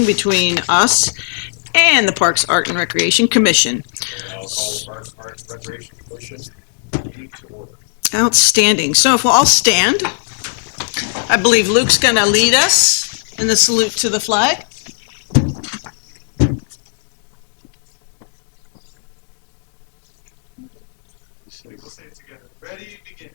between us and the Parks, Art, and Recreation Commission. I'll call the Parks, Arts, and Recreation Commission meeting to order. Outstanding. So if we'll all stand, I believe Luke's going to lead us in the salute to the flag. We'll say it together. Ready, begin.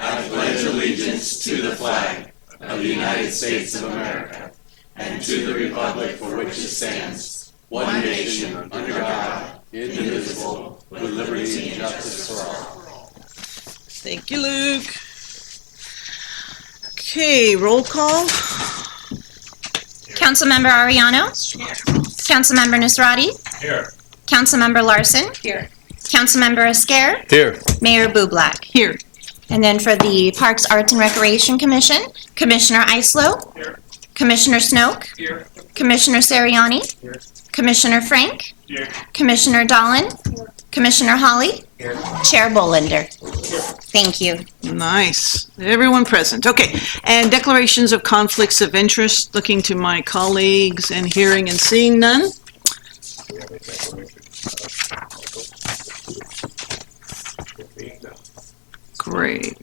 I pledge allegiance to the flag of the United States of America and to the republic for which it stands, one nation, under God, indivisible, with liberty and justice for all. Thank you, Luke. Okay, roll call. Councilmember Ariano. Councilmember Nasrati. Here. Councilmember Larson. Here. Councilmember Esquer. Here. Mayor Bublak. Here. And then for the Parks, Arts, and Recreation Commission, Commissioner Islo. Here. Commissioner Snoke. Here. Commissioner Seriani. Here. Commissioner Frank. Here. Commissioner Dolan. Commissioner Holly. Here. Chair Bolender. Thank you. Nice. Everyone present. Okay. And declarations of conflicts of interest, looking to my colleagues and hearing and seeing none. We have a declaration. Being done. Great.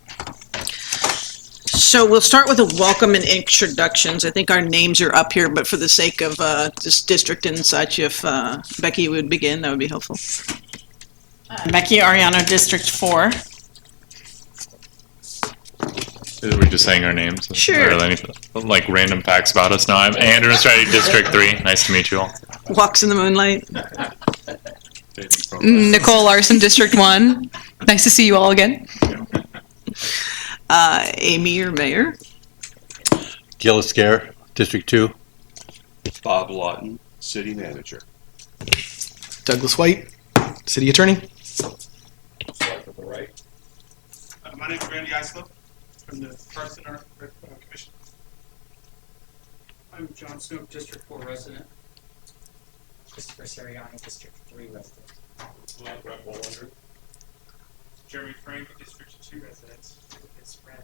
So we'll start with a welcome and introductions. I think our names are up here, but for the sake of this district and such, if Becky would begin, that would be helpful. Becky Ariano, District 4. Are we just saying our names? Sure. Or anything, like random facts about us? No, I'm Andrew Nasrati, District 3. Nice to meet you all. Walks in the moonlight. Nicole Larson, District 1. Nice to see you all again. Amy, your mayor. Gil Esquer, District 2. Bob Lawton, City Manager. Douglas White, City Attorney. Start from the right. My name is Randy Islo from the Parks and Art Commission. I'm John Snook, District 4 resident. Christopher Seriani, District 3 resident. Brett Bolander. Jeremy Frank, District 2 resident. It's Brad.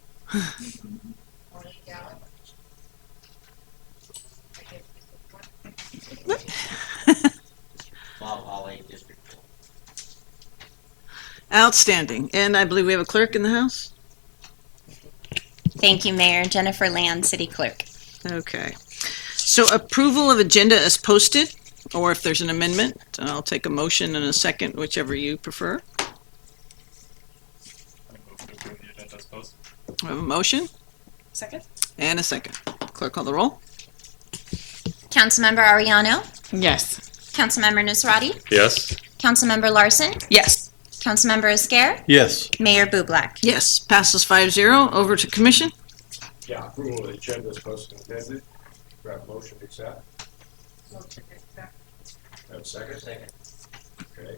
Bob Holly, District 4. Outstanding. And I believe we have a clerk in the house. Thank you, Mayor. Jennifer Land, City Clerk. Okay. So approval of agenda as posted, or if there's an amendment, I'll take a motion and a second, whichever you prefer. We have a motion Second? and a second. Clerk, call the roll. Councilmember Ariano. Yes. Councilmember Nasrati. Yes? Councilmember Larson. Yes. Councilmember Esquer. Yes. Mayor Bublak. Yes, passes 5-0. Over to commission. Yeah, approval of the agenda is posted and amended. Do I have a motion to accept? Have a second? Second. Okay.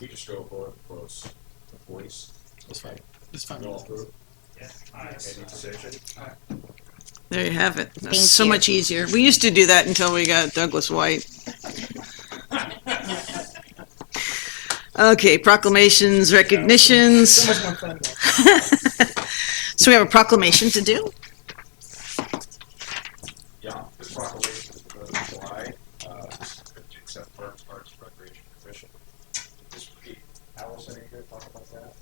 We just go for close the voice. That's fine. That's fine. All approved? Yes. Any decision? There you have it. That's Thank so you. much easier. We used to do that until we got Douglas White. Okay, proclamations, recognitions. So we have a proclamation to do. Yeah, this proclamation is for the July, to accept Parks, Arts, and Recreation Commission. This would be, Allison, are you gonna talk about that?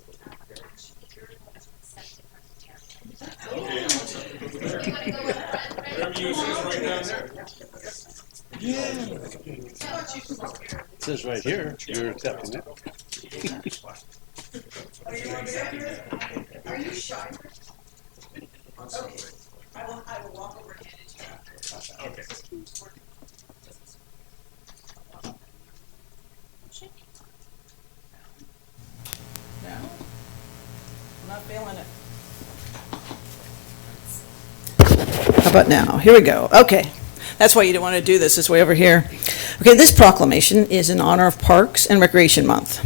Whatever you say, right down there. It says right here, you're accepting it. Are you shy? Okay. I will walk over and hand it to you. Okay. No, I'm not feeling it. How about now? Here we go. Okay. That's why you don't want to do this way over here. Okay, this proclamation is in honor of Parks and Recreation Month.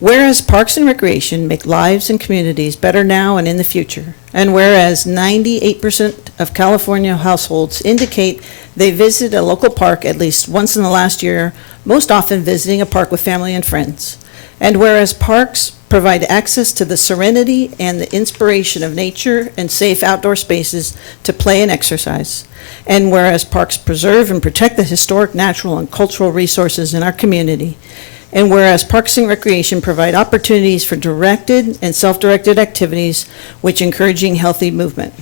Whereas Parks and Recreation make lives and communities better now and in the future, and whereas 98% of California households indicate they visit a local park at least once in the last year, most often visiting a park with family and friends, and whereas parks provide access to the serenity and the inspiration of nature and safe outdoor spaces to play and exercise. And whereas parks preserve and protect the historic, natural, and cultural resources in our community. And whereas Parks and Recreation provide opportunities for directed and self-directed activities which encouraging healthy movement.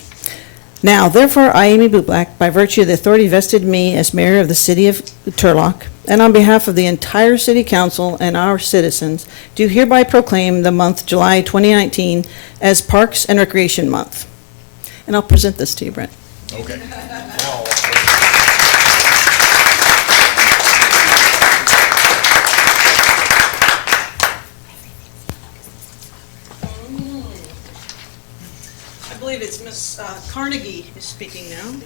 Now, therefore, I, Amy Bublak, by virtue of the authority vested in me as mayor of the city of Turlock, and on behalf of the entire city council and our citizens, do hereby proclaim the month July 2019 as Parks and Recreation Month. And I'll present this to you, Brent. Okay. I believe it's Miss Carnegie is speaking now.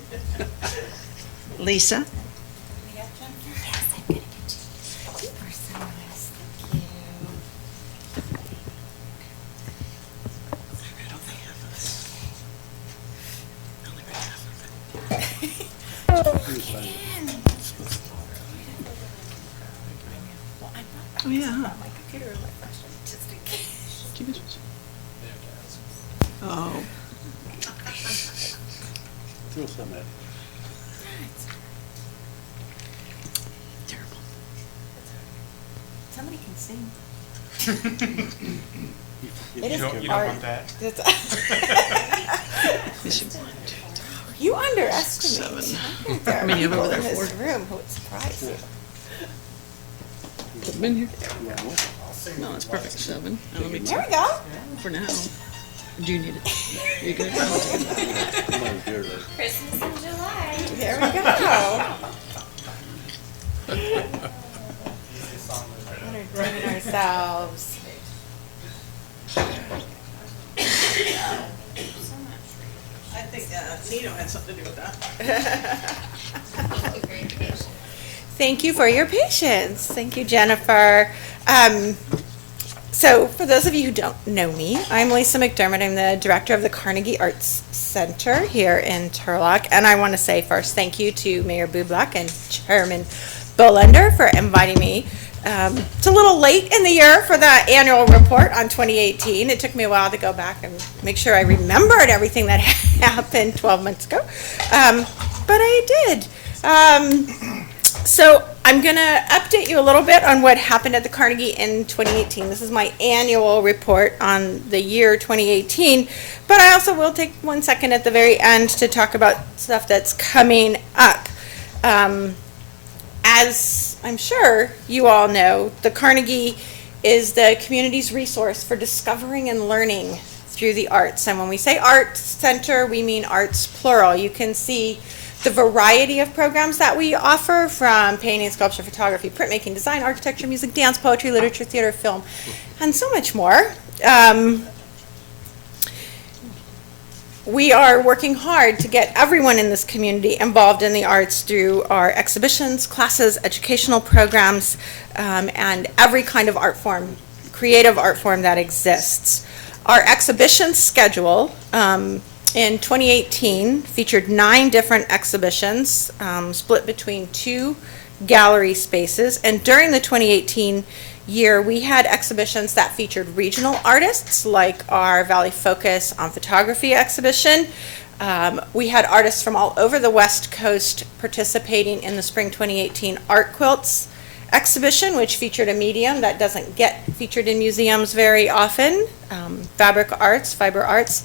Lisa? Oh, yeah. Oh. Throw some at. Somebody can sing. You don't want that? You underestimate. There are mean, you have people over in there this room who would surprise you. Put them in here. No, it's perfect. 7. And let me There we go. for now. Do you need it? You good? Christmas in July. There we go. Entertaining ourselves. I think Nito had something to do with that. Thank you for your patience. Thank you, Jennifer. So for those of you who don't know me, I'm Lisa McDermott. I'm the director of the Carnegie Arts Center here in Turlock. And I want to say first thank you to Mayor Bublak and Chairman Bolender for inviting me. It's a little late in the year for the annual report on 2018. It took me a while to go back and make sure I remembered everything that happened 12 months ago. But I did. So I'm going to update you a little bit on what happened at the Carnegie in 2018. This is my annual report on the year 2018, but I also will take 1 second at the very end to talk about stuff that's coming up. As I'm sure you all know, the Carnegie is the community's resource for discovering and learning through the arts. And when we say arts center, we mean arts plural. You can see the variety of programs that we offer, from painting, sculpture, photography, printmaking, design, architecture, music, dance, poetry, literature, theater, film, and so much more. We are working hard to get everyone in this community involved in the arts through our exhibitions, classes, educational programs, and every kind of art form, creative art form that exists. Our exhibition schedule in 2018 featured 9 different exhibitions split between 2 gallery spaces. And during the 2018 year, we had exhibitions that featured regional artists, like our Valley Focus on Photography exhibition. We had artists from all over the West Coast participating in the Spring 2018 Art Quilts exhibition, which featured a medium that doesn't get featured in museums very often, fabric arts, fiber arts.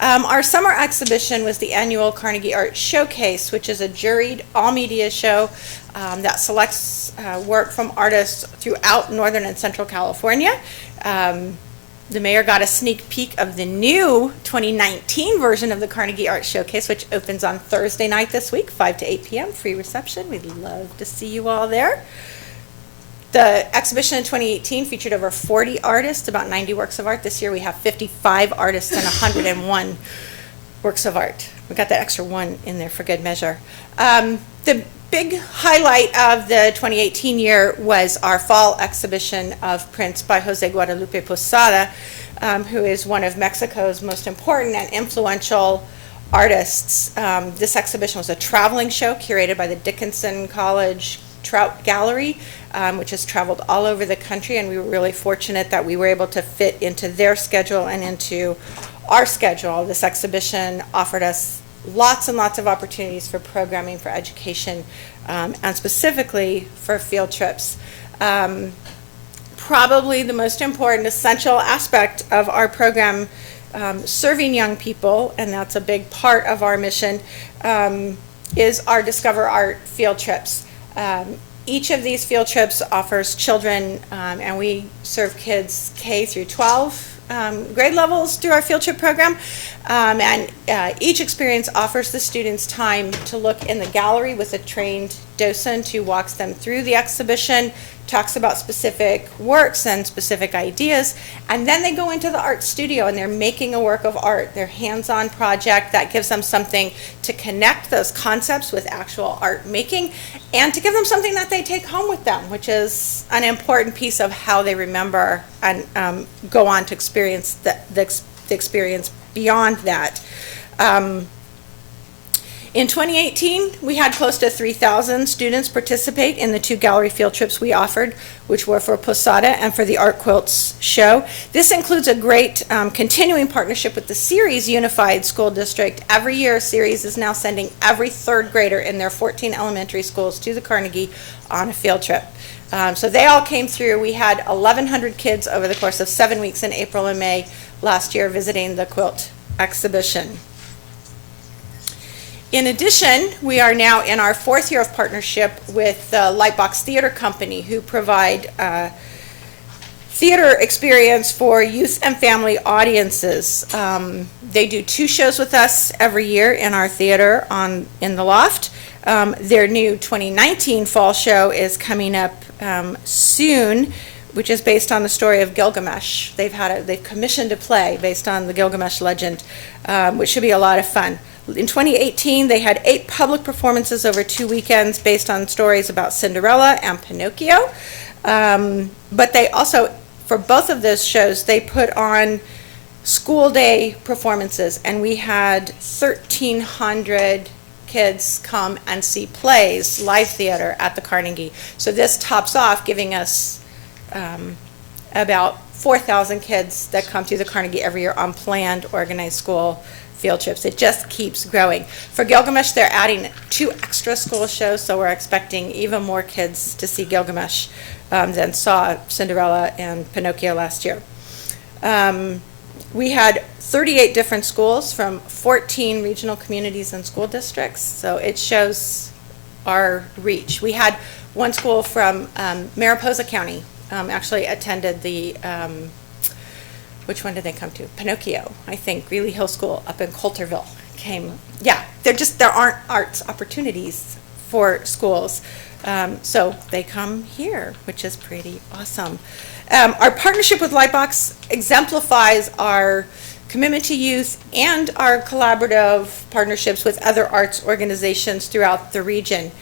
Our summer exhibition was the annual Carnegie Art Showcase, which is a juried all-media show that selects work from artists throughout Northern and Central California. The mayor got a sneak peek of the new 2019 version of the Carnegie Art Showcase, which opens on Thursday night this week, 5 to 8 p.m., free reception. We'd love to see you all there. The exhibition in 2018 featured over 40 artists, about 90 works of art. This year we have 55 artists and 101 works of art. We got that extra 1 in there for good measure. The big highlight of the 2018 year was our fall exhibition of prints by Jose Guadalupe Posada, who is one of Mexico's most important and influential artists. This exhibition was a traveling show curated by the Dickinson College Trout Gallery, which has traveled all over the country, and we were really fortunate that we were able to fit into their schedule and into our schedule. This exhibition offered us lots and lots of opportunities for programming, for education, and specifically for field trips. Probably the most important, essential aspect of our program, serving young people, and that's a big part of our mission, is our Discover Art field trips. Each of these field trips offers children, and we serve kids K through 12 grade levels through our field trip program, and each experience offers the students time to look in the gallery with a trained docent who walks them through the exhibition, talks about specific works and specific ideas, and then they go into the art studio and they're making a work of art, their hands-on project that gives them something to connect those concepts with actual art making, and to give them something that they take home with them, which is an important piece of how they remember and go on to experience the experience beyond that. In 2018, we had close to 3,000 students participate in the 2 gallery field trips we offered, which were for Posada and for the Art Quilts show. This includes a great continuing partnership with the Ceres Unified School District. Every year, Ceres is now sending every 3rd grader in their 14 elementary schools to the Carnegie on a field trip. So they all came through. We had 1,100 kids over the course of 7 weeks in April and May last year visiting the quilt exhibition. In addition, we are now in our 4th year of partnership with the Lightbox Theater Company, who provide theater experience for youth and family audiences. They do 2 shows with us every year in our theater in the loft. Their new 2019 fall show is coming up soon, which is based on the story of Gilgamesh. They've commissioned a play based on the Gilgamesh legend, which should be a lot of fun. In 2018, they had 8 public performances over 2 weekends based on stories about Cinderella and Pinocchio. But they also, for both of those shows, they put on school day performances, and we had 1,300 kids come and see plays, live theater at the Carnegie. So this tops off giving us about 4,000 kids that come to the Carnegie every year on planned, organized school field trips. It just keeps growing. For Gilgamesh, they're adding 2 extra school shows, so we're expecting even more kids to see Gilgamesh than saw Cinderella and Pinocchio last year. We had 38 different schools from 14 regional communities and school districts, so it shows our reach. We had one school from Mariposa County actually attended the which one did they come to? Pinocchio, I think. Greeley Hill School up in Coulterville came. Yeah, there aren't arts opportunities for schools. So they come here, which is pretty awesome. Our partnership with Lightbox exemplifies our commitment to youth and our collaborative partnerships with other arts organizations throughout the region.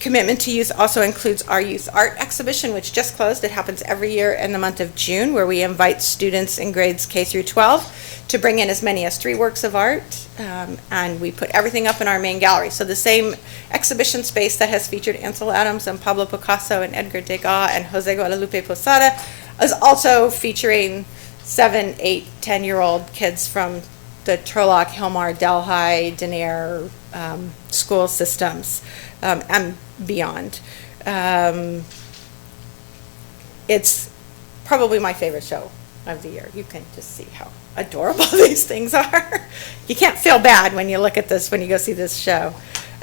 Commitment to Youth also includes our Youth Art Exhibition, which just closed. It happens every year in the month of June, where we invite students in grades K through 12 to bring in as many as 3 works of art, and we put everything up in our main gallery. So the same exhibition space that has featured Ansel Adams and Pablo Picasso and Edgar Degas and Jose Guadalupe Posada is also featuring 7, 8, 10-year-old kids from the Turlock, Hilmar, Delhi, Denair school systems and beyond. It's probably my favorite show of the year. You can just see how adorable these things are. You can't feel bad when you look at this, when you go see this show.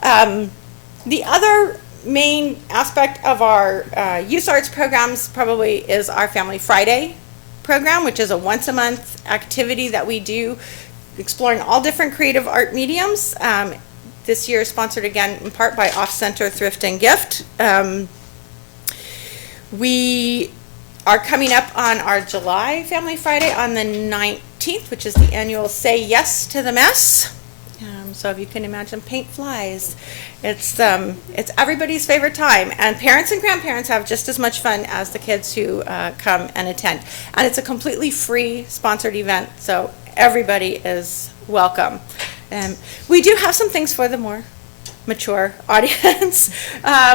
The other main aspect of our youth arts programs probably is our Family Friday program, which is a once-a-month activity that we do exploring all different creative art mediums. This year sponsored again in part by Off Center Thrift and Gift. We are coming up on our July Family Friday on the 19th, which is the annual Say Yes to the Mess. So if you can imagine paint flies, it's everybody's favorite time, and parents and grandparents have just as much fun as the kids who come and attend. And it's a completely free sponsored event, so everybody is welcome. We do have some things for the more mature audience.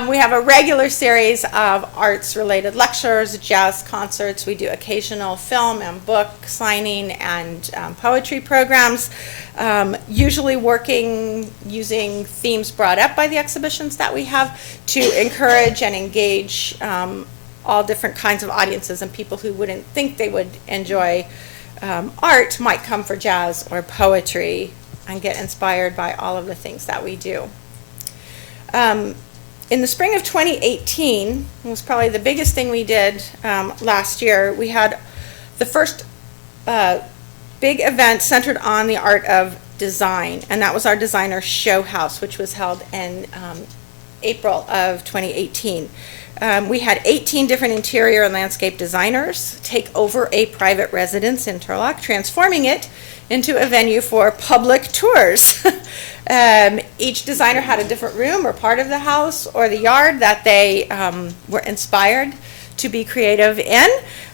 We have a regular series of arts-related lectures, jazz concerts. We do occasional film and book signing and poetry programs, usually working using themes brought up by the exhibitions that we have to encourage and engage all different kinds of audiences, and people who wouldn't think they would enjoy art might come for jazz or poetry and get inspired by all of the things that we do. In the spring of 2018, it was probably the biggest thing we did last year. We had the first big event centered on the art of design, and that was our designer show house, which was held in April of 2018. We had 18 different interior and landscape designers take over a private residence in Turlock, transforming it into a venue for public tours. Each designer had a different room or part of the house or the yard that they were inspired to be creative in.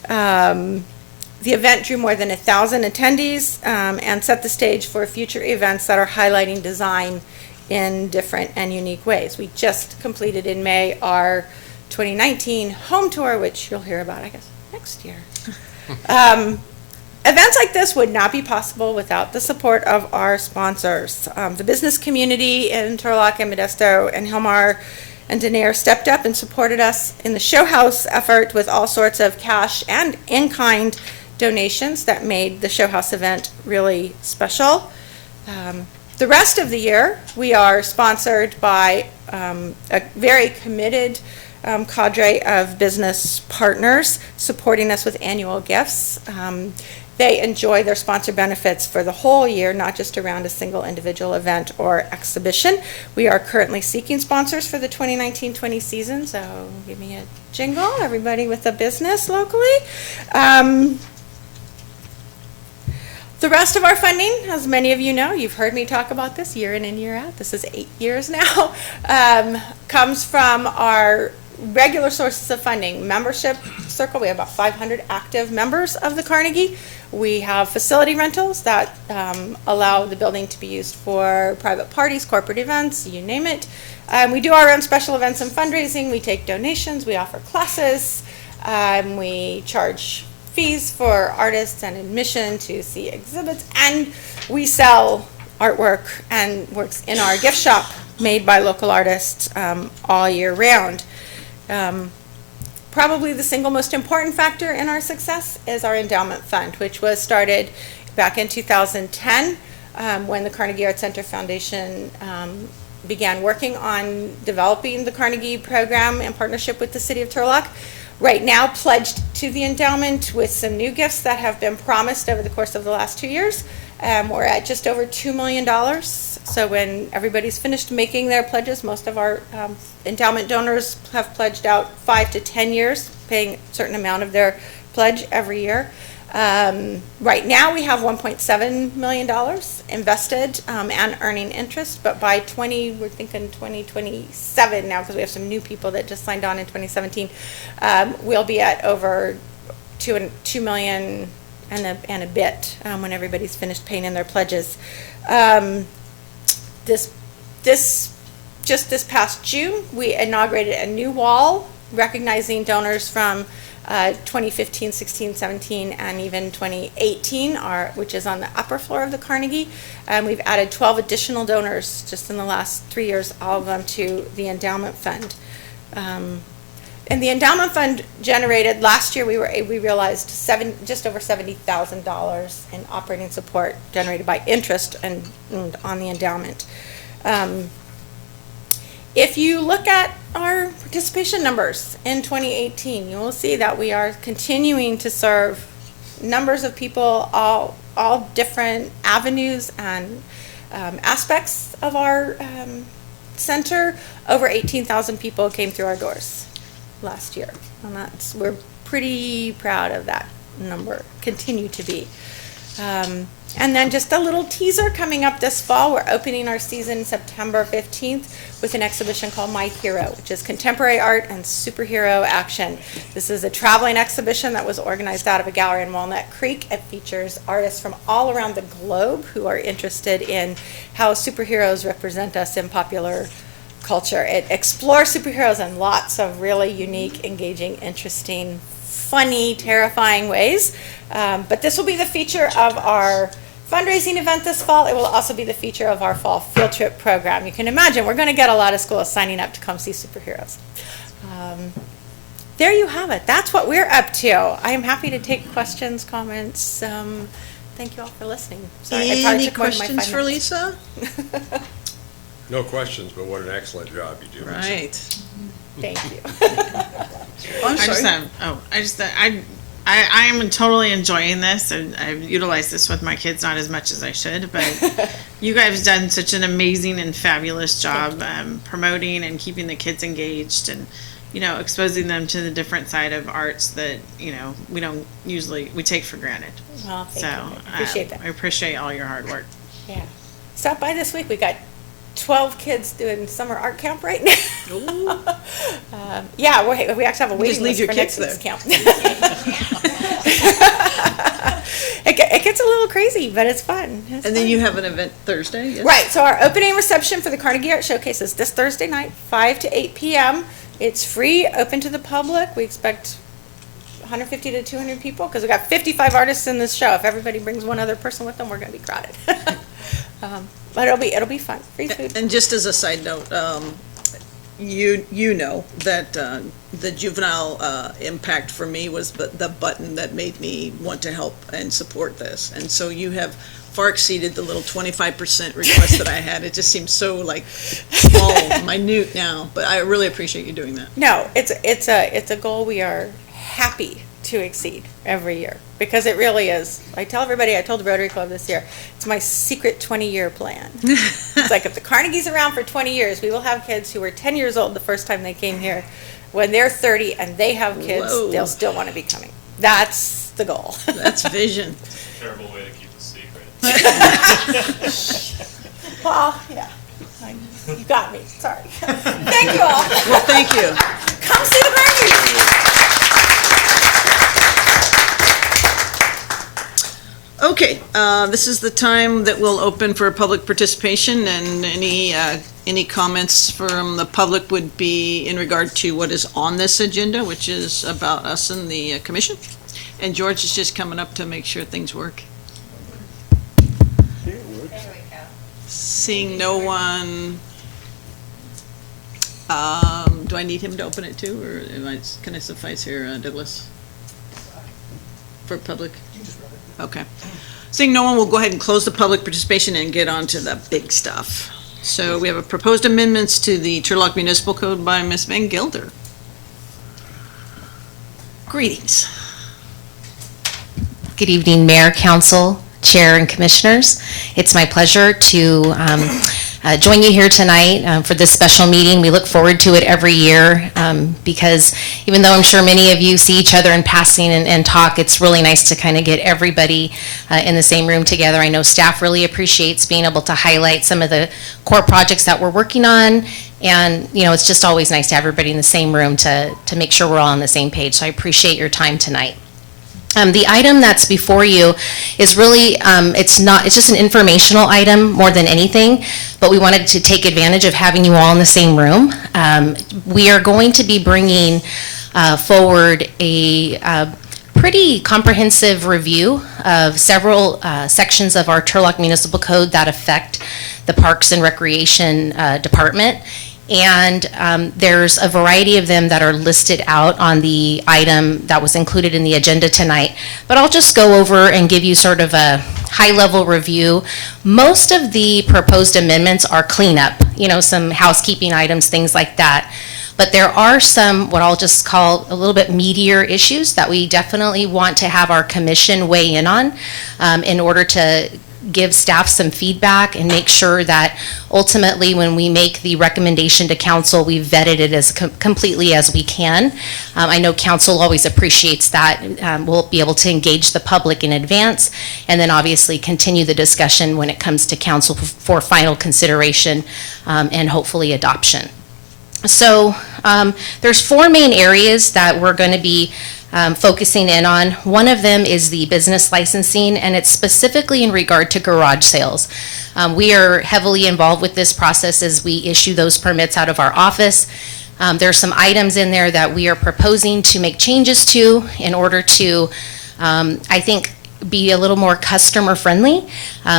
The event drew more than 1,000 attendees and set the stage for future events that are highlighting design in different and unique ways. We just completed in May our 2019 home tour, which you'll hear about, I guess, next year. Events like this would not be possible without the support of our sponsors. The business community in Turlock and Modesto and Hilmar and Denair stepped up and supported us in the show house effort with all sorts of cash and in-kind donations that made the show house event really special. The rest of the year, we are sponsored by a very committed cadre of business partners supporting us with annual gifts. They enjoy their sponsor benefits for the whole year, not just around a single individual event or exhibition. We are currently seeking sponsors for the 2019-20 season, so give me a jingle, everybody with a business locally. The rest of our funding, as many of you know, you've heard me talk about this year in and year out, this is 8 years now, comes from our regular sources of funding. Membership circle, we have about 500 active members of the Carnegie. We have facility rentals that allow the building to be used for private parties, corporate events, you name it. We do our own special events and fundraising. We take donations, we offer classes, we charge fees for artists and admission to see exhibits, and we sell artwork and works in our gift shop made by local artists all year round. Probably the single most important factor in our success is our endowment fund, which was started back in 2010 when the Carnegie Art Center Foundation began working on developing the Carnegie program in partnership with the City of Turlock. Right now pledged to the endowment with some new gifts that have been promised over the course of the last 2 years. We're at just over $2 million. So when everybody's finished making their pledges, most of our endowment donors have pledged out 5 to 10 years, paying a certain amount of their pledge every year. Right now we have $1.7 million invested and earning interest, but by we're thinking 2027 now, because we have some new people that just signed on in 2017, we'll be at over 2 million and a bit when everybody's finished paying in their pledges. Just this past June, we inaugurated a new wall recognizing donors from 2015, 16, 17, and even 2018, which is on the upper floor of the Carnegie. We've added 12 additional donors just in the last 3 years, all of them to the endowment fund. And the endowment fund generated, last year we realized just over $70,000 in operating support generated by interest and on the endowment. If you look at our participation numbers in 2018, you will see that we are continuing to serve numbers of people, all different avenues and aspects of our center. Over 18,000 people came through our doors last year, and we're pretty proud of that number, continue to be. And then just a little teaser coming up this fall. We're opening our season September 15th with an exhibition called My Hero, which is contemporary art and superhero action. This is a traveling exhibition that was organized out of a gallery in Walnut Creek. It features artists from all around the globe who are interested in how superheroes represent us in popular culture. It explores superheroes in lots of really unique, engaging, interesting, funny, terrifying ways. But this will be the feature of our fundraising event this fall. It will also be the feature of our fall field trip program. You can imagine we're going to get a lot of schools signing up to come see superheroes. There you have it. That's what we're up to. I am happy to take questions, comments. Thank you all for listening. Sorry, I probably Any took more than my questions 5 for minutes. Lisa? No questions, but what an excellent job you do. Lisa. Right. Thank you. Oh, I'm I just sorry. have, I am totally enjoying this, and I've utilized this with my kids, not as much as I should, but you guys have done such an amazing and fabulous job promoting and keeping the kids engaged and, you know, exposing them to the different side of arts that, you know, we take for granted. Well, thank So, you. I appreciate that. I appreciate all your hard work. Yeah. Stop by this week. We got 12 kids doing summer art camp right now. Yeah, we actually have a waiting leave list your for kids next week's camp. It gets a little crazy, but it's fun. It's And then fun. you have an event Thursday, yes? Right, so our opening reception for the Carnegie Art Showcase is this Thursday night, 5 to 8 p.m. It's free, open to the public. We expect 150 to 200 people because we got 55 artists in this show. If everybody brings one other person with them, we're going to be crowded. But it'll be fun. Free food. And just as a side note, you know that the juvenile impact for me was the button that made me want to help and support this. And so you have far exceeded the little 25% request that I had. It just seems so like small, minute now, but I really appreciate you doing that. No, it's a goal we are happy to exceed every year because it really is. I told the Rotary Club this year, it's my secret 20-year plan. It's like if the Carnegie's around for 20 years, we will have kids who were 10 years old the first time they came here. When they're 30 and they have kids, Whoa. they'll still want to be coming. That's the goal. That's vision. Terrible way to keep a secret. Well, yeah. You got me. Sorry. Thank you all. Well, thank you. Come see the Carnegie. Okay, this is the time that we'll open for public participation, and any comments from the public would be in regard to what is on this agenda, which is about us and the commission. And George is just coming up to make sure things work. Seeing no one, do I need him to open it too, or can I suffice here, Douglas? For public? Okay. Seeing no one, we'll go ahead and close the public participation and get on to the big stuff. So we have a proposed amendments to the Turlock Municipal Code by Ms. Van Gelder. Greetings. Good evening, Mayor, Council, Chair, and Commissioners. It's my pleasure to join you here tonight for this special meeting. We look forward to it every year because even though I'm sure many of you see each other in passing and talk, it's really nice to kind of get everybody in the same room together. I know staff really appreciates being able to highlight some of the core projects that we're working on. And, you know, it's just always nice to have everybody in the same room to make sure we're all on the same page. So I appreciate your time tonight. The item that's before you is really, it's just an informational item more than anything, but we wanted to take advantage of having you all in the same room. We are going to be bringing forward a pretty comprehensive review of several sections of our Turlock Municipal Code that affect the Parks and Recreation Department. And there's a variety of them that are listed out on the item that was included in the agenda tonight. But I'll just go over and give you sort of a high-level review. Most of the proposed amendments are cleanup, you know, some housekeeping items, things like that. But there are some, what I'll just call a little bit meatier issues that we definitely want to have our commission weigh in on in order to give staff some feedback and make sure that ultimately when we make the recommendation to council, we've vetted it as completely as we can. I know council always appreciates that. We'll be able to engage the public in advance and then obviously continue the discussion when it comes to council for final consideration and hopefully adoption. So there's 4 main areas that we're going to be focusing in on. One of them is the business licensing, and it's specifically in regard to garage sales. We are heavily involved with this process as we issue those permits out of our office. There's some items in there that we are proposing to make changes to in order to, I think, be a little more customer friendly.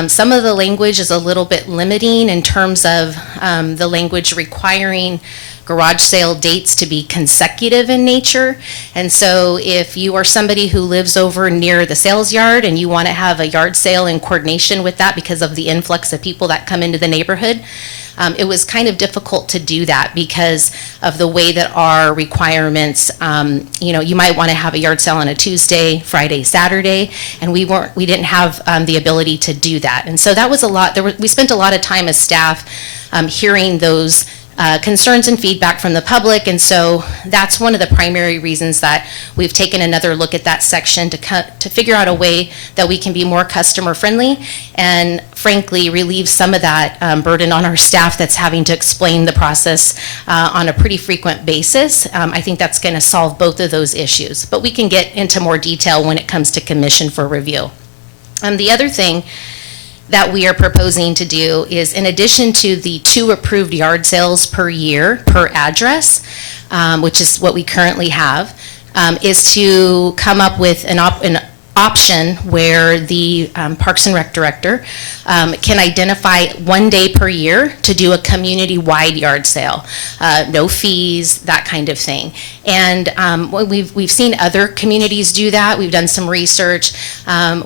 Some of the language is a little bit limiting in terms of the language requiring garage sale dates to be consecutive in nature. And so if you are somebody who lives over near the sales yard and you want to have a yard sale in coordination with that because of the influx of people that come into the neighborhood, it was kind of difficult to do that because of the way that our requirements, you might want to have a yard sale on a Tuesday, Friday, Saturday, and we didn't have the ability to do that. And so that was a lot. We spent a lot of time as staff hearing those concerns and feedback from the public, and so that's one of the primary reasons that we've taken another look at that section to figure out a way that we can be more customer friendly and frankly relieve some of that burden on our staff that's having to explain the process on a pretty frequent basis. I think that's going to solve both of those issues, but we can get into more detail when it comes to commission for review. The other thing that we are proposing to do is, in addition to the 2 approved yard sales per year per address, which is what we currently have, is to come up with an option where the Parks and Rec director can identify 1 day per year to do a community-wide yard sale, no fees, that kind of thing. And we've seen other communities do that. We've done some research.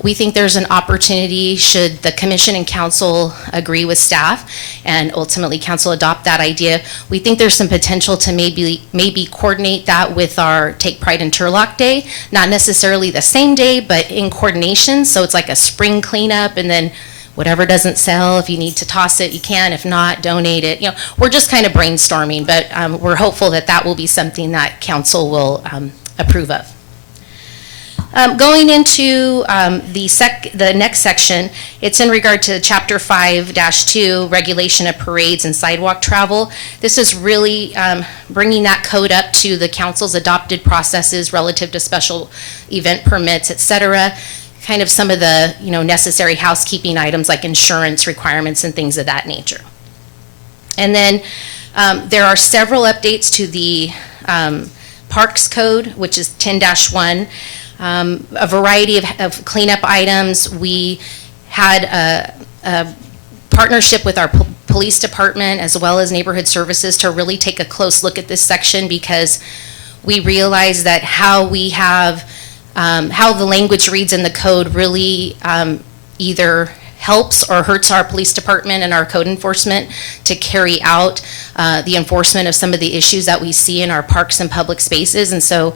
We think there's an opportunity, should the commission and council agree with staff and ultimately council adopt that idea, we think there's some potential to maybe coordinate that with our Take Pride in Turlock Day, not necessarily the same day, but in coordination. So it's like a spring cleanup, and then whatever doesn't sell, if you need to toss it, you can. If not, donate it. We're just kind of brainstorming, but we're hopeful that that will be something that council will approve of. Going into the next section, it's in regard to Chapter 5-2, Regulation of Parades and Sidewalk Travel. This is really bringing that code up to the council's adopted processes relative to special event permits, et cetera. Kind of some of the necessary housekeeping items like insurance requirements and things of that nature. And then there are several updates to the Parks Code, which is 10-1. A variety of cleanup items. We had a partnership with our police department as well as neighborhood services to really take a close look at this section, because we realize that how the language reads in the code really either helps or hurts our police department and our code enforcement to carry out the enforcement of some of the issues that we see in our parks and public spaces. And so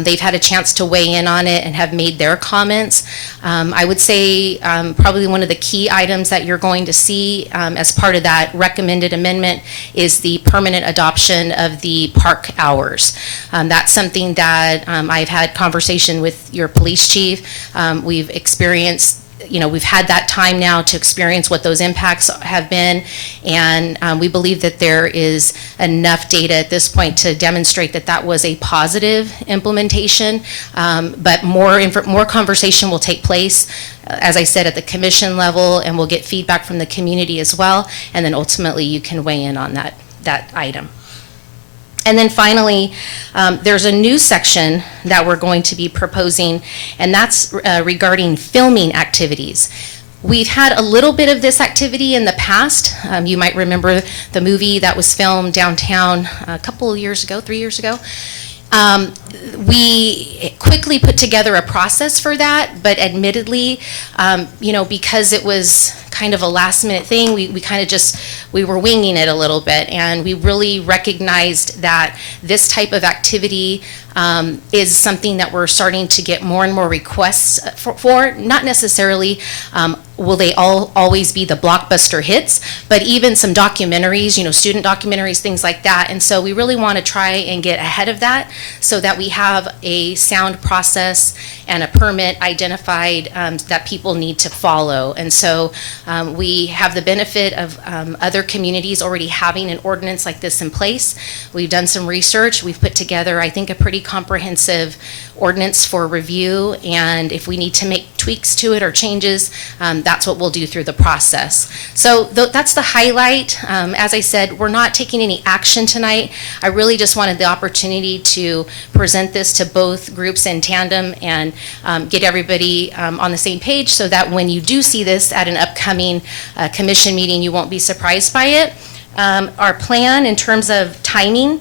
they've had a chance to weigh in on it and have made their comments. I would say probably one of the key items that you're going to see as part of that recommended amendment is the permanent adoption of the park hours. That's something that I've had conversation with your police chief. We've experienced we've had that time now to experience what those impacts have been, and we believe that there is enough data at this point to demonstrate that that was a positive implementation, but more conversation will take place, as I said, at the commission level, and we'll get feedback from the community as well, and then ultimately you can weigh in on that item. And then finally, there's a new section that we're going to be proposing, and that's regarding filming activities. We've had a little bit of this activity in the past. You might remember the movie that was filmed downtown a couple of years ago, 3 years ago. We quickly put together a process for that, but admittedly, because it was kind of a last minute thing, we were winging it a little bit, and we really recognized that this type of activity is something that we're starting to get more and more requests for. Not necessarily will they always be the blockbuster hits, but even some documentaries, student documentaries, things like that. And so we really want to try and get ahead of that so that we have a sound process and a permit identified that people need to follow. And so we have the benefit of other communities already having an ordinance like this in place. We've done some research. We've put together, I think, a pretty comprehensive ordinance for review, and if we need to make tweaks to it or changes, that's what we'll do through the process. So that's the highlight. As I said, we're not taking any action tonight. I really just wanted the opportunity to present this to both groups in tandem and get everybody on the same page so that when you do see this at an upcoming commission meeting, you won't be surprised by it. Our plan in terms of timing,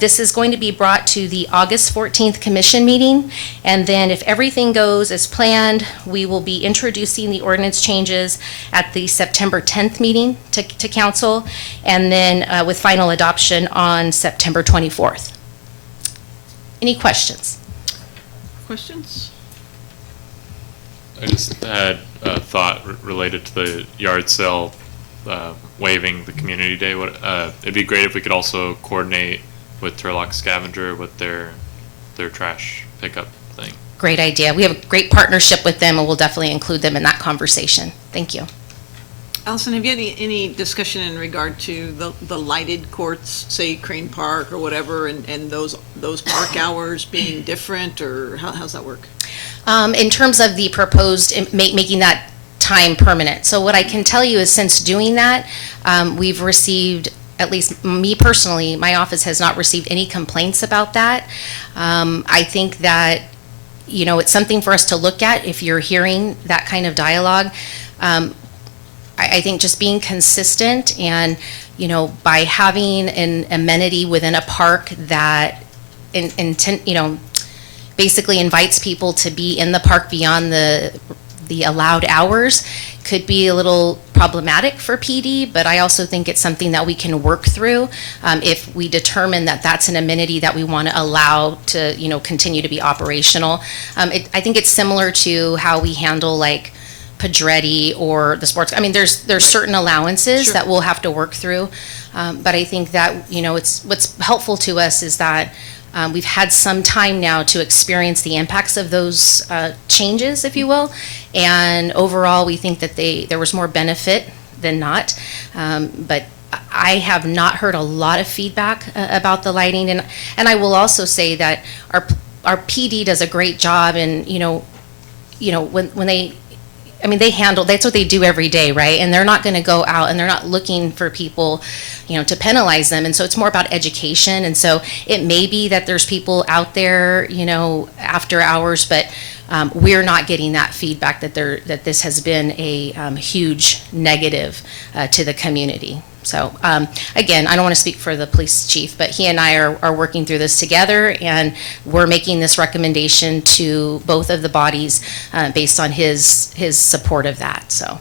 this is going to be brought to the August 14th commission meeting. And then if everything goes as planned, we will be introducing the ordinance changes at the September 10th meeting to council, and then with final adoption on September 24th. Any questions? Questions? I just had a thought related to the yard sale, waiving the community day. It'd be great if we could also coordinate with Turlock Scavenger with their trash pickup thing. Great idea. We have a great partnership with them, and we'll definitely include them in that conversation. Thank you. Allison, have you had any discussion in regard to the lighted courts, say Crane Park or whatever, and those park hours being different, or how's that work? In terms of the proposed, making that time permanent. So what I can tell you is since doing that, we've received, at least me personally, my office has not received any complaints about that. I think that, it's something for us to look at if you're hearing that kind of dialogue. I think just being consistent and, by having an amenity within a park that basically invites people to be in the park beyond the allowed hours could be a little problematic for PD, but I also think it's something that we can work through if we determine that that's an amenity that we want to allow to, continue to be operational. I think it's similar to how we handle like Pedretti or the sports. I mean, there's certain allowances that we'll have to work through, but I think that, it's what's helpful to us is that we've had some time now to experience the impacts of those changes, if you will, and overall we think that there was more benefit than not, but I have not heard a lot of feedback about the lighting, and I will also say that our PD does a great job, and when they handle, that's what they do every day, right? And they're not going to go out and they're not looking for people, to penalize them. And so it's more about education. And so it may be that there's people out there, after hours, but we're not getting that feedback that this has been a huge negative to the community. So again, I don't want to speak for the police chief, but he and I are working through this together, and we're making this recommendation to both of the bodies based on his support of that. So,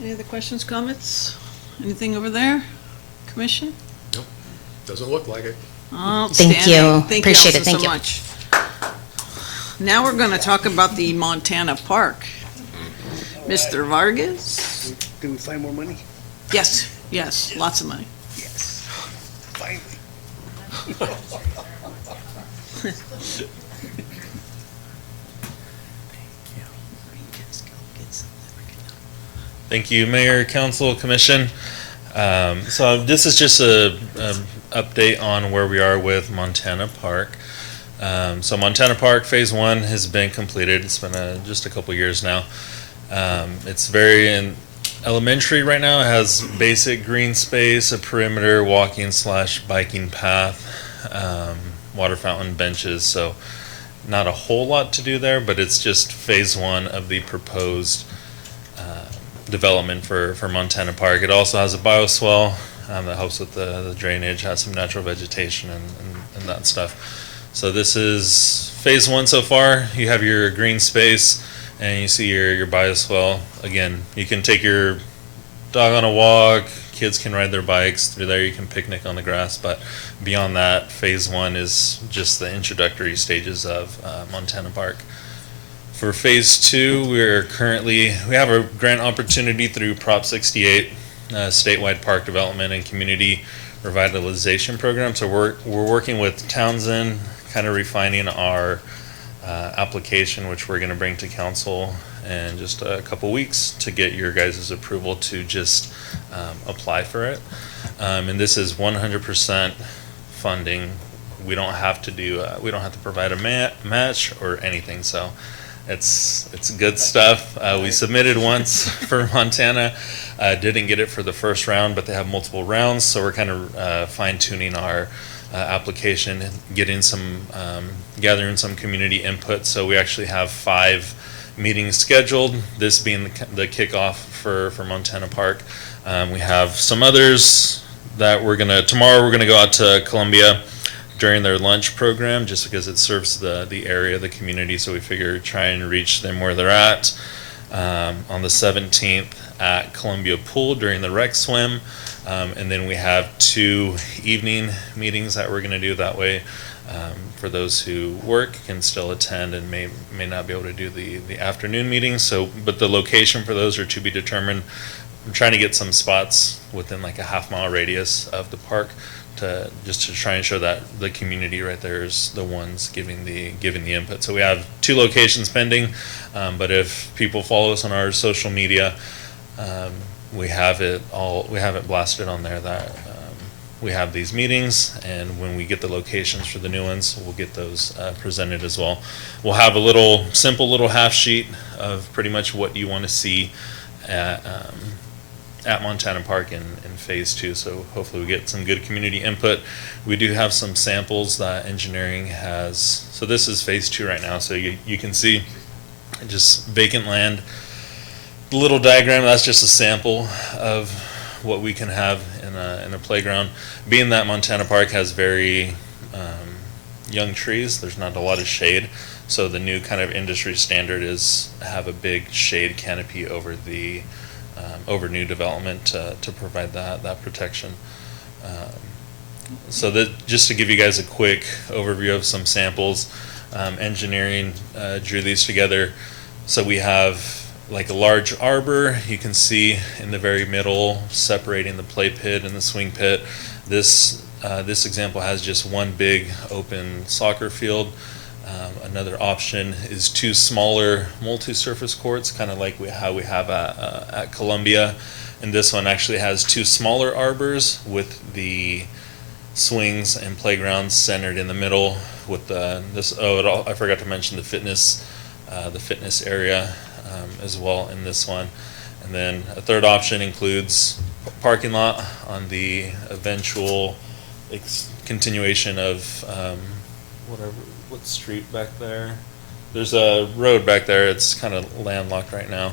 Any other questions, comments? Anything over there? Commission? Nope. Doesn't look like it. Thank you. Appreciate it. Thank you. Much. Now we're going to talk about the Montana Park. Mr. Vargas? Can we find more money? Yes, lots of money. Yes. Finally. Thank you, Mayor, Council, Commission. So this is just a update on where we are with Montana Park. So Montana Park Phase 1 has been completed. It's been just a couple years now. It's very elementary right now. It has basic green space, a perimeter walking/biking path, water fountain, benches. So not a whole lot to do there, but it's just Phase 1 of the proposed development for Montana Park. It also has a bioswale that helps with the drainage, has some natural vegetation and that stuff. So this is Phase 1 so far. You have your green space and you see your bioswale. Again, you can take your dog on a walk, kids can ride their bikes through there, you can picnic on the grass, but beyond that, Phase 1 is just the introductory stages of Montana Park. For Phase 2, we have a grant opportunity through Prop 68, statewide park development and community revitalization program. So we're working with Townsend, kind of refining our application, which we're going to bring to council in just a couple weeks to get your guys' approval to just apply for it. And this is 100% funding we don't have to do, we don't have to provide a match or anything. So it's good stuff. We submitted once for Montana, didn't get it for the first round, but they have multiple rounds. So we're kind of fine tuning our application, and getting some, gathering some community input. So we actually have 5 meetings scheduled, this being the kickoff for Montana Park. We have some others that tomorrow we're gonna go out to Columbia during their lunch program, just because it serves the area, the community, so we figure try and reach them where they're at. On the 17th at Columbia Pool during the rec swim, and then we have 2 evening meetings that we're gonna do that way. For those who work can still attend and may not be able to do the afternoon meetings. So, but the location for those are to be determined. I'm trying to get some spots within like a half-mile radius of the park to try and show that the community right there is the ones giving the input. So we have 2 locations pending, but if people follow us on our social media, we have it blasted on there that we have these meetings, and when we get the locations for the new ones, we'll get those presented as well. We'll have a simple little half sheet of pretty much what you want to see at Montana Park in phase 2. So hopefully we get some good community input. We do have some samples that engineering has. So this is phase 2 right now. So you can see just vacant land. The little diagram, that's just a sample of what we can have in a playground. Being that Montana Park has very young trees, there's not a lot of shade, so the new kind of industry standard is have a big shade canopy over the over new development to provide that protection. So that, just to give you guys a quick overview of some samples, engineering drew these together. So we have like a large arbor, you can see in the very middle, separating the play pit and the swing pit. This example has just one big open soccer field. Another option is 2 smaller multi-surface courts, kind of like how we have at Columbia. And this one actually has 2 smaller arbors with the swings and playgrounds centered in the middle. With I forgot to mention the fitness area as well in this one. And then a third option includes parking lot on the eventual continuation of what street back there? There's a road back there. It's kind of landlocked right now,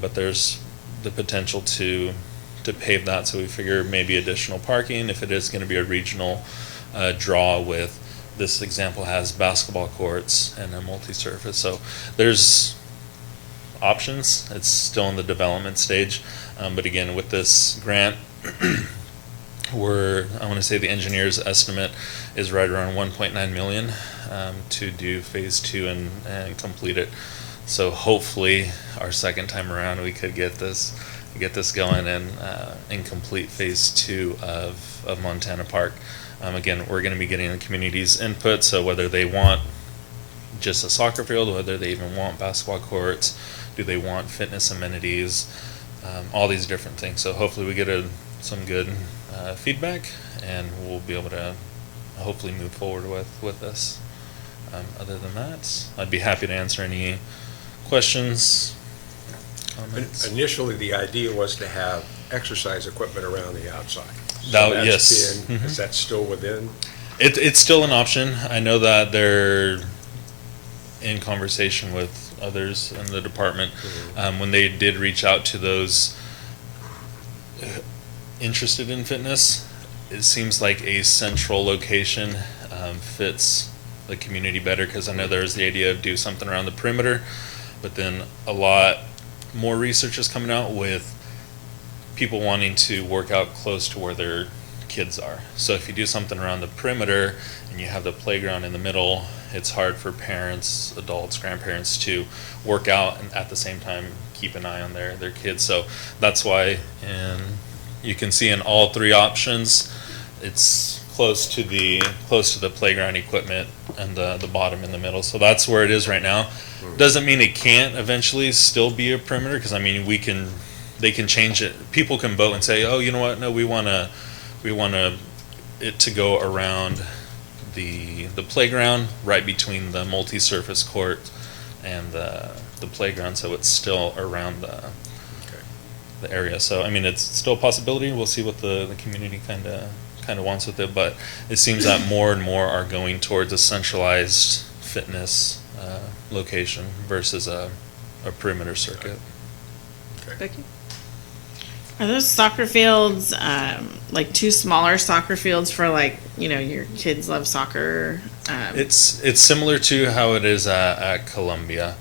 but there's the potential to pave that. So we figure maybe additional parking if it is going to be a regional draw. With this example has basketball courts and a multi-surface. So there's options. It's still in the development stage, but again, with this grant, I want to say the engineer's estimate is right around 1.9 million to do phase 2 and complete it. So hopefully our second time around we could get this going and complete phase 2 of Montana Park. Again, we're going to be getting the community's input, so whether they want just a soccer field, whether they even want basketball courts, do they want fitness amenities, all these different things. So hopefully we get some good feedback, and we'll be able to hopefully move forward with this. Other than that, I'd be happy to answer any questions, comments. Initially, the idea was to have exercise equipment around the outside. Yes. Is that still within? It's still an option. I know that they're in conversation with others in the department. When they did reach out to those interested in fitness, it seems like a central location fits the community better, because I know there's the idea of do something around the perimeter, but then a lot more research is coming out with people wanting to work out close to where their kids are. So if you do something around the perimeter and you have the playground in the middle, it's hard for parents, adults, grandparents to work out and at the same time keep an eye on their kids. So that's why you can see in all 3 options, it's close to the playground equipment and the bottom in the middle. So that's where it is right now. Doesn't mean it can't eventually still be a perimeter, because I mean they can change it. People can vote and say, oh, you know what? No, we want it to go around the playground right between the multi-surface court and the playground, so it's still around the area. So I mean, it's still a possibility. We'll see what the community kind of wants with it, but it seems that more and more are going towards a centralized fitness location versus a perimeter circuit. Becky? Are those soccer fields, like two smaller soccer fields for like, you know, your kids love soccer? It's similar to how it is at Columbia.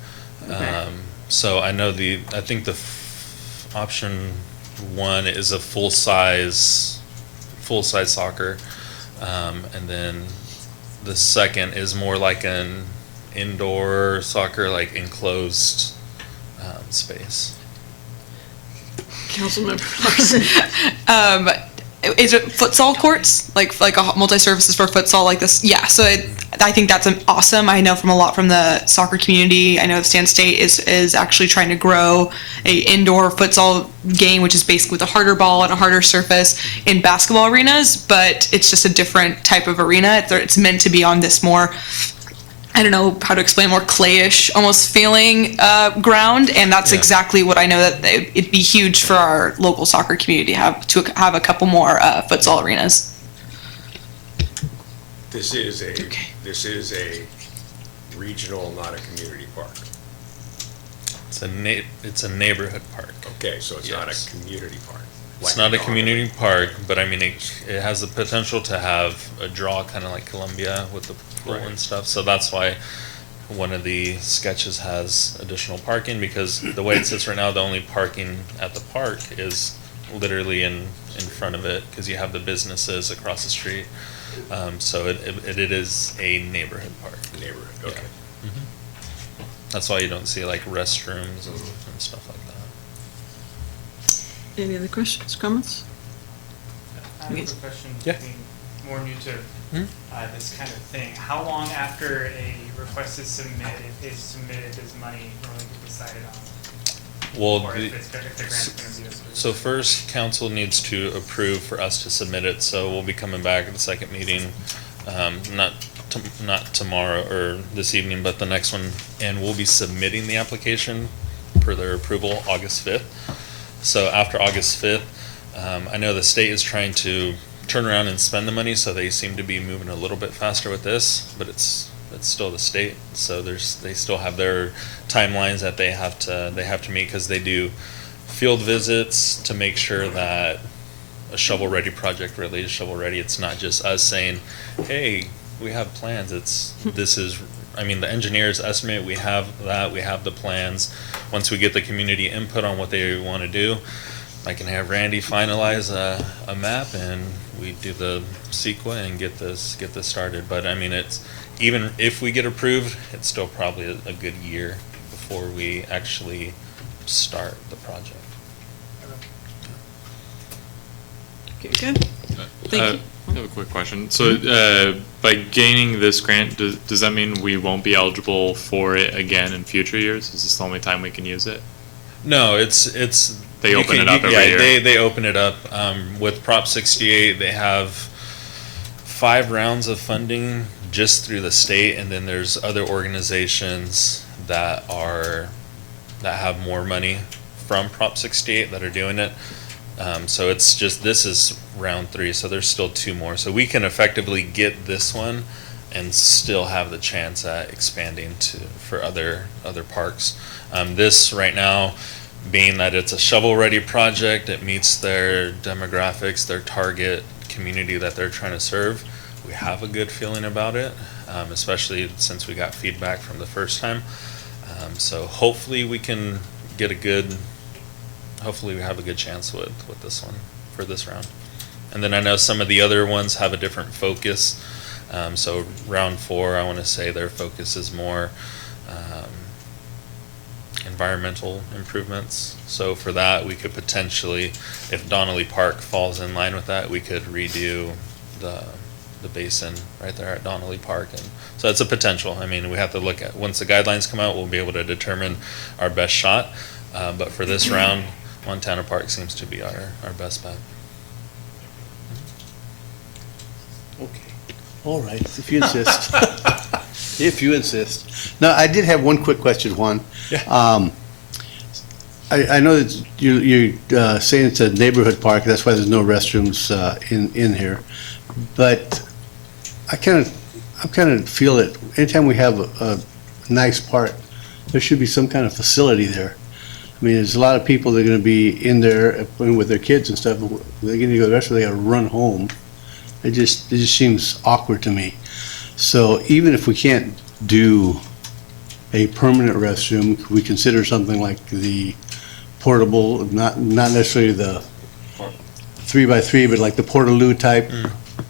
Okay. So I know I think the option one is a full size soccer, and then the second is more like an indoor soccer, like enclosed space. Councilmember Larson. Is it futsal courts, like a multi-services for futsal like this? Yeah, so I think that's awesome. I know from the soccer community. I know Stan State is actually trying to grow a indoor futsal game, which is basically with a harder ball and a harder surface in basketball arenas, but it's just a different type of arena. It's meant to be on this more, I don't know how to explain, more clayish almost feeling ground, and that's exactly what I know that it'd be huge for our local soccer community to have a couple more futsal arenas. This is a regional, not a community park. It's a neighborhood park. Okay, so it's not a community park. It's not a community park, but I mean, it has the potential to have a draw kind of like Columbia with the pool and stuff. So that's why one of the sketches has additional parking, because the way it sits right now, the only parking at the park is literally in front of it, because you have the businesses across the street. So it is a neighborhood park. Neighborhood, okay. Yeah. That's why you don't see like restrooms and stuff like that. Any other questions, comments? I have a quick question. Yeah. Being more new to this kind of thing. How long after a request is submitted, does money normally get decided on? Well, Or if the grant's going to be approved? so first, council needs to approve for us to submit it, so we'll be coming back at the second meeting, not tomorrow or this evening, but the next one, and we'll be submitting the application per their approval August 5th. So after August 5th, I know the state is trying to turn around and spend the money, so they seem to be moving a little bit faster with this, but it's still the state, so they still have their timelines that they have to meet, because they do field visits to make sure that a shovel-ready project really is shovel-ready. It's not just us saying, hey, we have plans. The engineers estimate, we have the plans. Once we get the community input on what they want to do, I can have Randy finalize a map, and we do the CEQA and get this started. But I mean, even if we get approved, it's still probably a good year before we actually start the project. Okay, good. Thank you. I have a quick question. So, by gaining this grant, does that mean we won't be eligible for it again in future years? Is this the only time we can use it? No, it's They open it up every year. They open it up. With Prop 68, they have 5 rounds of funding just through the state, and then there's other organizations that have more money from Prop 68 that are doing it. So this is round 3, so there's still 2 more. So we can effectively get this one and still have the chance at expanding for other parks. This right now, being that it's a shovel-ready project, it meets their demographics, their target community that they're trying to serve. We have a good feeling about it, especially since we got feedback from the first time. So hopefully we can get hopefully we have a good chance with this one for this round. And then I know some of the other ones have a different focus. So round 4, I want to say their focus is more environmental improvements. So for that, we could potentially, if Donnelly Park falls in line with that, we could redo the basin right there at Donnelly Park. And so it's a potential. I mean, we have to look at, once the guidelines come out, we'll be able to determine our best shot. But for this round, Montana Park seems to be our best bet. Okay. All right, if you insist. If you insist. No, I did have one quick question, Juan. Yeah. I know that you're saying it's a neighborhood park, that's why there's no restrooms in here. But I kind of feel that anytime we have a nice park, there should be some kind of facility there. I mean, there's a lot of people that are going to be in there with their kids and stuff. They're going to go to the restaurant, they got to run home. It just seems awkward to me. So even if we can't do a permanent restroom, could we consider something like the portable, not necessarily the 3x3, but like the Portaloo type?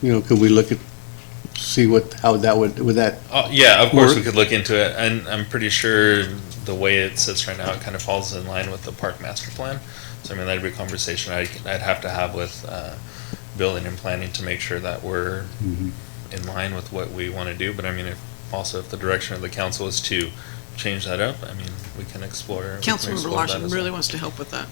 You know, could we look at, see how that would that? Yeah, of course work? we could look into it, and I'm pretty sure the way it sits right now, it kind of falls in line with the park master plan. So I mean, that'd be a conversation I'd have to have with building and planning to make sure that we're in line with what we want to do. But I mean, if the direction of the council is to change that up, I mean, we can explore. Councilmember Larson really wants to help with that.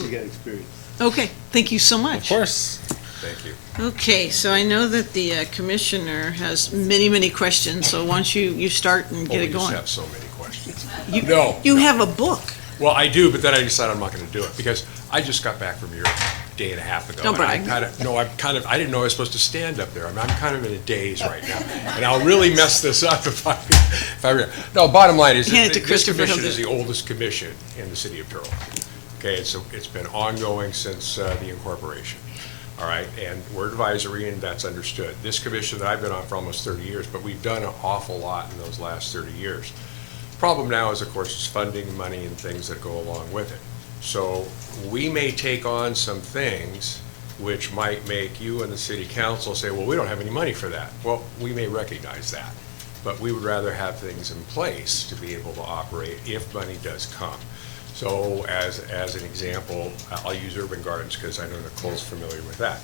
You got experience. Okay, thank you so much. Of course. Thank you. Okay, so I know that the commissioner has many, many questions, so why don't you start and get Oh, it we just going? have so many questions. You- You have a book. Well, I do, but then I decided I'm not gonna do it, because I just got back from Europe a day and a half ago. Don't and I brag. I didn't know I was supposed to stand up there. I'm kind of in a daze right now. And I'll really mess this up if no, bottom line is, Hand it to this Christopher, commission he'll is do the oldest commission in the city of Turlock. Okay, it's been ongoing since the incorporation. All right, and we're advisory, and that's understood. This commission that I've been on for almost 30 years, but we've done an awful lot in those last 30 years. Problem now is, of course, is funding, money, and things that go along with it. So we may take on some things which might make you and the city council say, well, we don't have any money for that. Well, we may recognize that, but we would rather have things in place to be able to operate if money does come. So as an example, I'll use Urban Gardens because I know Nicole's familiar with that.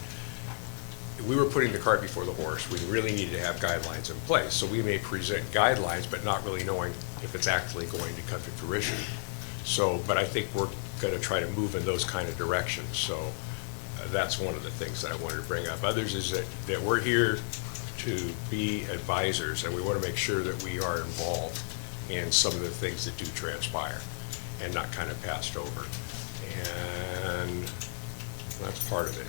We were putting the cart before the horse. We really needed to have guidelines in place. So we may present guidelines, but not really knowing if it's actually going to come to fruition. So, but I think we're going to try to move in those kind of directions. So that's one of the things that I wanted to bring up. Others is that we're here to be advisors, and we want to make sure that we are involved in some of the things that do transpire and not kind of passed over. And that's part of it.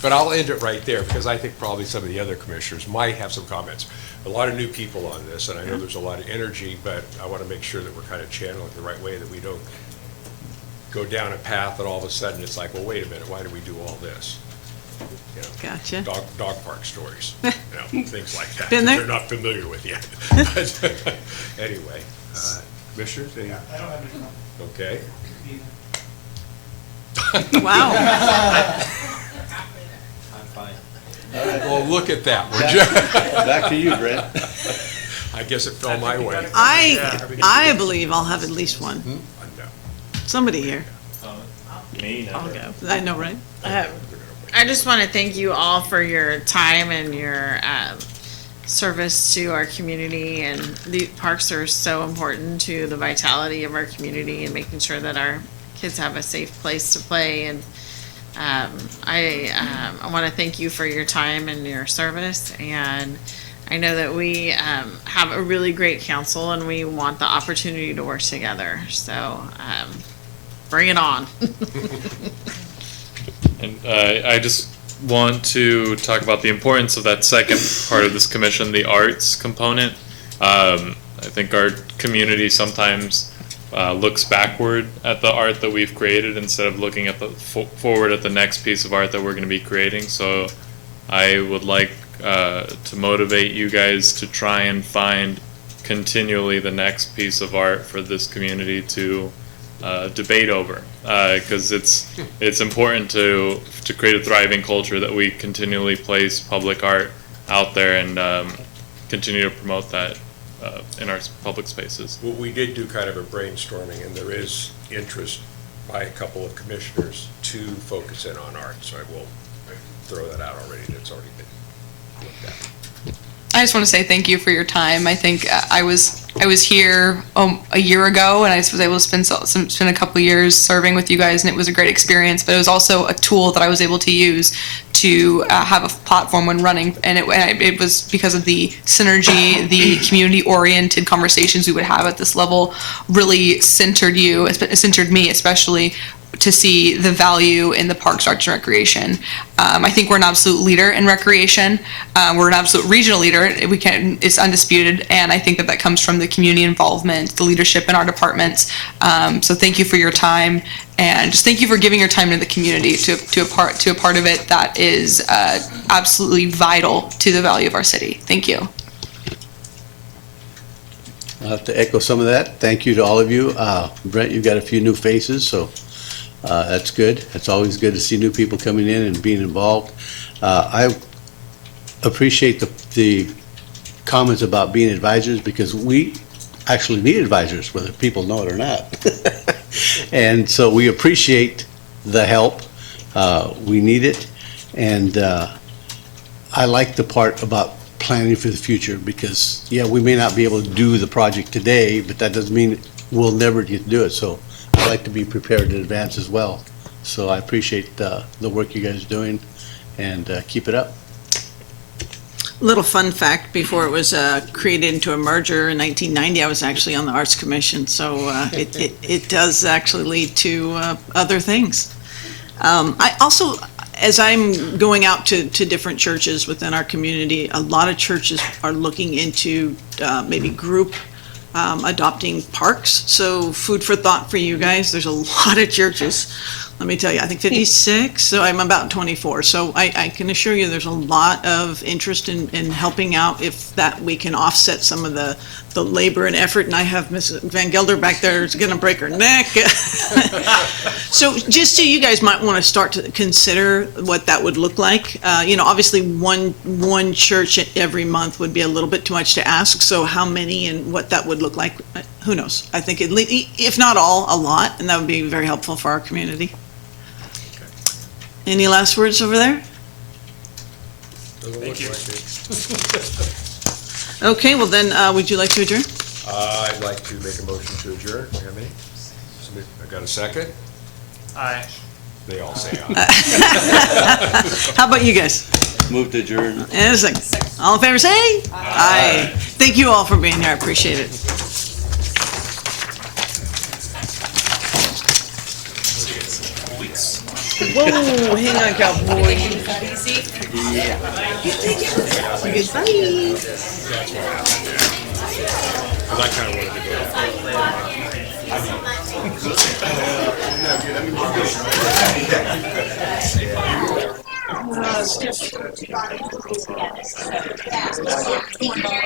But I'll end it right there because I think probably some of the other commissioners might have some comments. A lot of new people on this, and I know there's a lot of energy, but I want to make sure that we're kind of channeling the right way, that we don't go down a path and all of a sudden it's like, well, wait a minute, why do we do all this? You know, Gotcha. Dog park stories, you know, things like that. Been there? They're not familiar with yet. But anyway, commissioners, any? I don't have any comment. Okay. Wow. I'm fine. Well, look at that, would you? Back to you, Brent. I guess it fell my way. I believe I'll have at least one. No. Somebody here. Me, I'll go. I know, right? I just want to thank you all for your time and your service to our community. And the parks are so important to the vitality of our community and making sure that our kids have a safe place to play. And I want to thank you for your time and your service. And I know that we have a really great council, and we want the opportunity to work together. So bring it on. And I just want to talk about the importance of that second part of this commission, the arts component. I think our community sometimes looks backward at the art that we've created instead of looking at the forward at the next piece of art that we're going to be creating. So I would like to motivate you guys to try and find continually the next piece of art for this community to debate over, because it's important to create a thriving culture that we continually place public art out there and continue to promote that in our public spaces. Well, we did do kind of a brainstorming, and there is interest by a couple of commissioners to focus in on art, so I will throw that out already, and it's already been looked at. I just want to say thank you for your time. I think I was I was here a year ago, and I was able to spend a couple years serving with you guys, and it was a great experience. But it was also a tool that I was able to use to have a platform when running, and it was because of the synergy, the community-oriented conversations we would have at this level really centered me, especially to see the value in the parks, arts, and recreation. I think we're an absolute leader in recreation. We're an absolute regional leader. It's undisputed, and I think that comes from the community involvement, the leadership in our departments. So thank you for your time, and just thank you for giving your time to the community, to a part of it that is absolutely vital to the value of our city. Thank you. I'll have to echo some of that. Thank you to all of you. Brent, you've got a few new faces, so that's good. It's always good to see new people coming in and being involved. I appreciate the comments about being advisors, because we actually need advisors, whether people know it or not. And so we appreciate the help. We need it. And I like the part about planning for the future, because, yeah, we may not be able to do the project today, but that doesn't mean we'll never get to do it. So I like to be prepared in advance as well. So I appreciate the work you guys are doing, and keep it up. Little fun fact, before it was created into a merger in 1990, I was actually on the Arts Commission, so it does actually lead to other things. I also, as I'm going out to different churches within our community, a lot of churches are looking into maybe group adopting parks. So food for thought for you guys. There's a lot of churches. Let me tell you, I think 56, so I'm about 24. So I can assure you there's a lot of interest in helping out, if that we can offset some of the labor and effort. And I have Ms. Van Gelder back there who's gonna break her neck. So just so you guys might wanna start to consider what that would look like. Obviously one church every month would be a little bit too much to ask. So how many and what that would look like, who knows? I think if not all, a lot, and that would be very helpful for our community. Any last words over there? Thank you. Okay, well then, would you like to adjourn? I'd like to make a motion to adjourn. Anthony? I got a second? Aye. They all say aye. How about you guys? Move to adjourn. And a second. All in favor, say aye. Thank you all for being here. I appreciate it. Whoa, hang on, cowboy. Yeah. Goodbye. Because I kind of wanted to go.